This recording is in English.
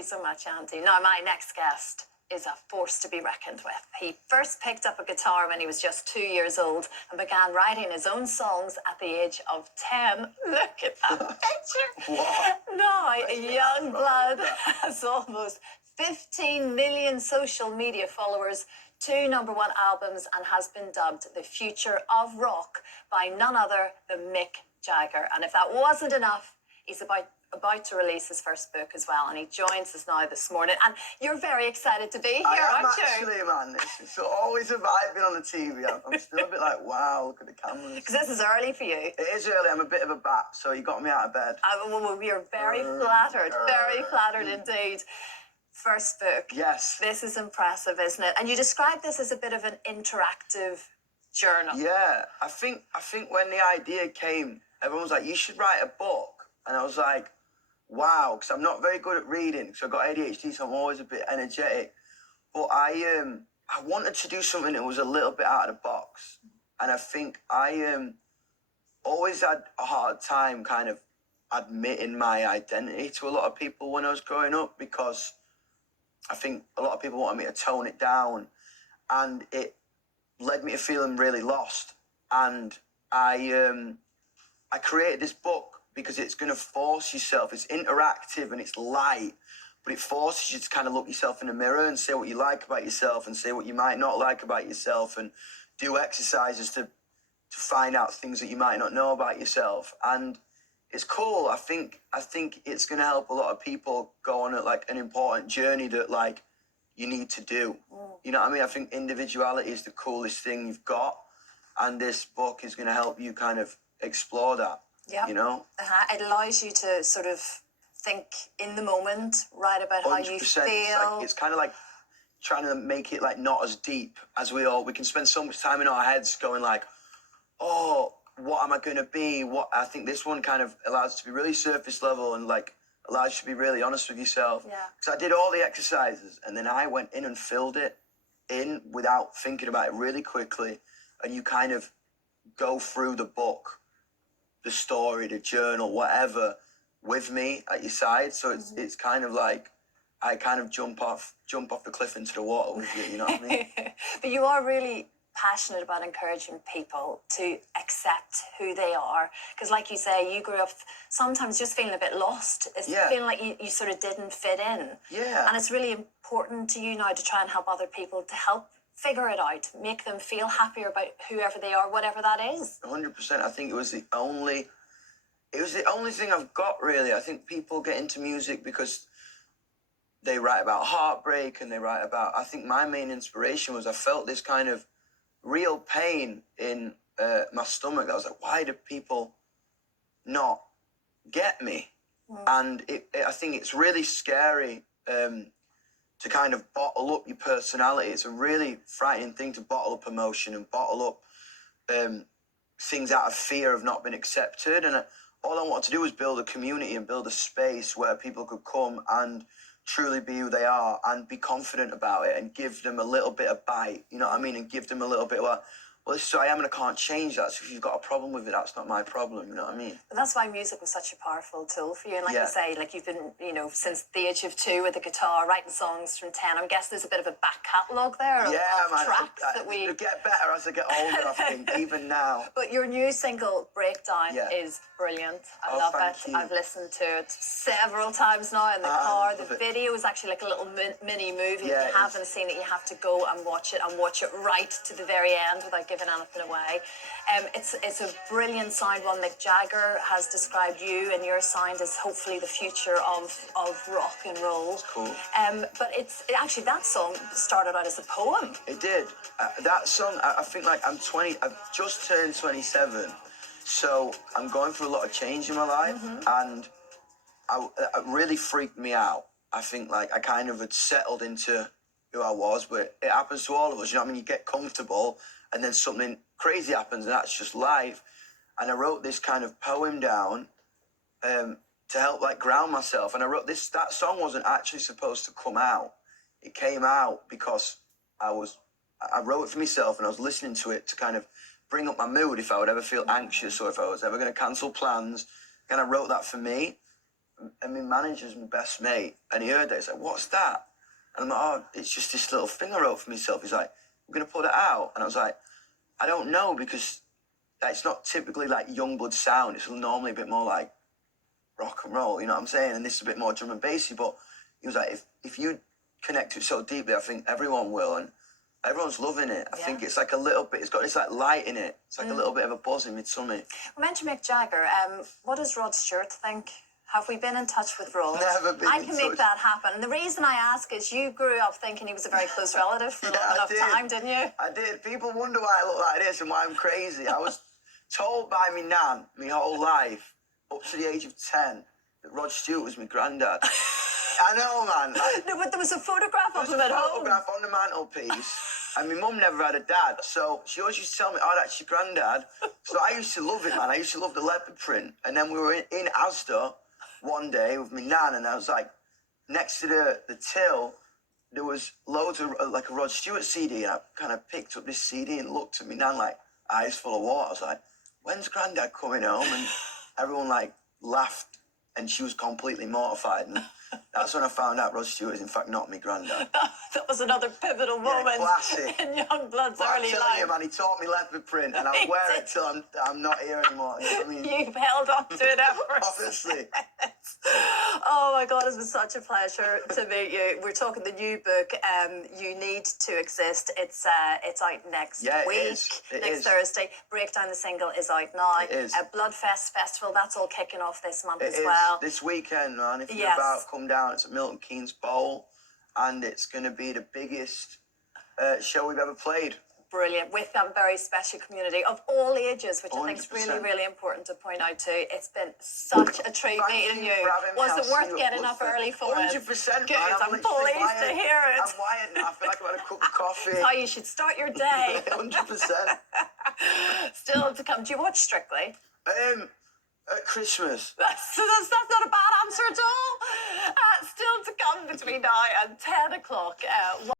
you so much, Andy. Now, my next guest is a force to be reckoned with. He first picked up a guitar when he was just 2 years old and began writing his own songs at the age of 10. Look at that picture. What? Now, Yungblud has almost 15 million social media followers, 2 #1 albums, and has been dubbed the future of rock by none other than Mick Jagger. And if that wasn't enough, he's about to release his first book as well, and he joins us now this morning. And you're very excited to be here, aren't you? Actually, man. It's always a vibe being on the TV. I'm still a bit like, wow, look at the cameras. Because this is early for you. It is early. I'm a bit of a bat, so you got me out of bed. Well, we are very flattered indeed. First book. Yes. This is impressive, isn't it? And you describe this as a bit of an interactive journal. Yeah, I think when the idea came, everyone was like, you should write a book. And I was like, wow, because I'm not very good at reading, so I've got ADHD, so I'm always a bit energetic. But I wanted to do something that was a little bit out of the box. And I think I always had a hard time kind of admitting my identity to a lot of people when I was growing up, because I think a lot of people wanted me to tone it down, and it led me to feeling really lost. And I created this book because it's going to force yourself. It's interactive and it's light, but it forces you to kind of look yourself in the mirror and say what you like about yourself and say what you might not like about yourself, and do exercises to find out things that you might not know about yourself. And it's cool. I think it's going to help a lot of people go on an important journey that you need to do. You know what I mean? I think individuality is the coolest thing you've got, and this book is going to help you kind of explore that. Yeah. You know? It allows you to sort of think in the moment, write about how you 100%. feel. It's kind of like trying to make it not as deep as we can spend so much time in our heads going oh, what am I going to be? What I think this one kind of allows you to be really surface level and allows you to be really honest with yourself. Yeah. Because I did all the exercises and then I went in and filled it in without thinking about it really quickly. And you kind of go through the book, the story, the journal, whatever, with me at your side. So it's kind of like I kind of jump off the cliff into the water with you, you know what I mean? But you are really passionate about encouraging people to accept who they are. Because like you say, you grew up sometimes just feeling a bit lost, feeling like you sort of didn't fit in. Yeah. And it's really important to you now to try and help other people to help figure it out, make them feel happier about whoever they are, whatever that is. 100%. I think it was the only thing I've got, really. I think people get into music because they write about heartbreak and I think my main inspiration was I felt this kind of real pain in my stomach. I was like, why do people not get me? And I think it's really scary to kind of bottle up your personality. It's a really frightening thing to bottle up emotion and bottle up things out of fear of not being accepted. And all I wanted to do was build a community and build a space where people could come and truly be who they are and be confident about it and give them a little bit of bite, you know what I mean? And give them a little bit of well, this is who I am and I can't change that. So if you've got a problem with it, that's not my problem, you know what I mean? But that's why music was such a powerful tool for you. And like you say, you've been, since the age of 2 with the guitar, writing songs from 10. I guess there's a bit of a back catalogue there of tracks that we... It'll get better as I get older, I think, even now. But your new single, Breakdown, is brilliant. I love it. You. I've listened to it several times now in the car. The video is actually like a little mini movie. If you haven't seen it, you have to go and watch it right to the very end without giving anything away. It's a brilliant sound. One Mick Jagger has described you and your sound as hopefully the future of rock and roll. It's cool. But actually that song started out as a poem. It did. That song, I think I'm 20. I've just turned 27, so I'm going through a lot of change in my life, and it really freaked me out. I think I kind of had settled into who I was, but it happens to all of us. You know what I mean? You get comfortable, and then something crazy happens, and that's just life. And I wrote this kind of poem down to help ground myself. And I wrote that song wasn't actually supposed to come out. It came out because I wrote it for myself, and I was listening to it to kind of bring up my mood if I would ever feel anxious or if I was ever going to cancel plans. And I wrote that for me. and my manager's my best mate, and he heard that. He's like, "What's that?" And I'm like, "Oh, it's just this little thing I wrote for myself." He's like, "We're gonna put it out," and I was like, "I don't know because it's not typically like Yungblud sound. It's normally a bit more like rock and roll, you know what I'm saying? And this is a bit more drum and bassy." But he was like, "If you connect to it so deeply, I think everyone will." And everyone's loving it. I think it's like a little bit, it's got this like light in it. It's like a little bit of a buzz in Midsummer. We mentioned Mick Jagger. What does Rod Stewart think? Have we been in touch with Rod? Never been I in can touch. make that happen. And the reason I ask is you grew up thinking he was a very close relative for long enough time, didn't you? I did. People wonder why I look like this and why I'm crazy. I was told by me nan my whole life, up to the age of 10, that Rod Stewart was my granddad. I know, man. No, but there was a photograph of him There's at a home. photograph on the mantelpiece, and my mum never had a dad, so she always used to tell me, "Oh, that's your granddad." So I used to love it, man. I used to love the leopard print. And then we were in Asda one day with my nan, and I was like, next to the till, there was loads of like a Rod Stewart CD, and I kind of picked up this CD and looked at me nan like eyes full of water. I was like, "When's Granddad coming home?" And everyone like laughed, and she was completely mortified. And that's when I found out Rod Stewart is in fact not my granddad. That was another pipital moment classic. in Yungblud's But early I tell life. you, man, he taught me leopard print, and I'll wear it till I'm not here anymore. You know what I mean? You've held on to it ever Obviously. Oh my God, it's been such a pleasure to meet you. We're talking the new book, You Need to Exist. It's out next week, next Thursday. Breakdown the single is out now. It is. Bludfest Festival, that's all kicking off this month It as is. well. This weekend, man, if you're about, come down. It's at Milton Keynes Bowl, and it's going to be the biggest show we've ever played. Brilliant, with that very special community of all ages, which I think is 100%. really, really important to point out too. It's been such a treat meeting you. Was it worth getting up early for it? 100%. Good, I'm pleased to hear it. I'm wired now. I feel like I've had a cup of coffee. That's how you should start your day. 100%. Still to come. Do you watch Strictly? At Christmas. That's not a bad answer at all. Still to come between now and 10 o'clock.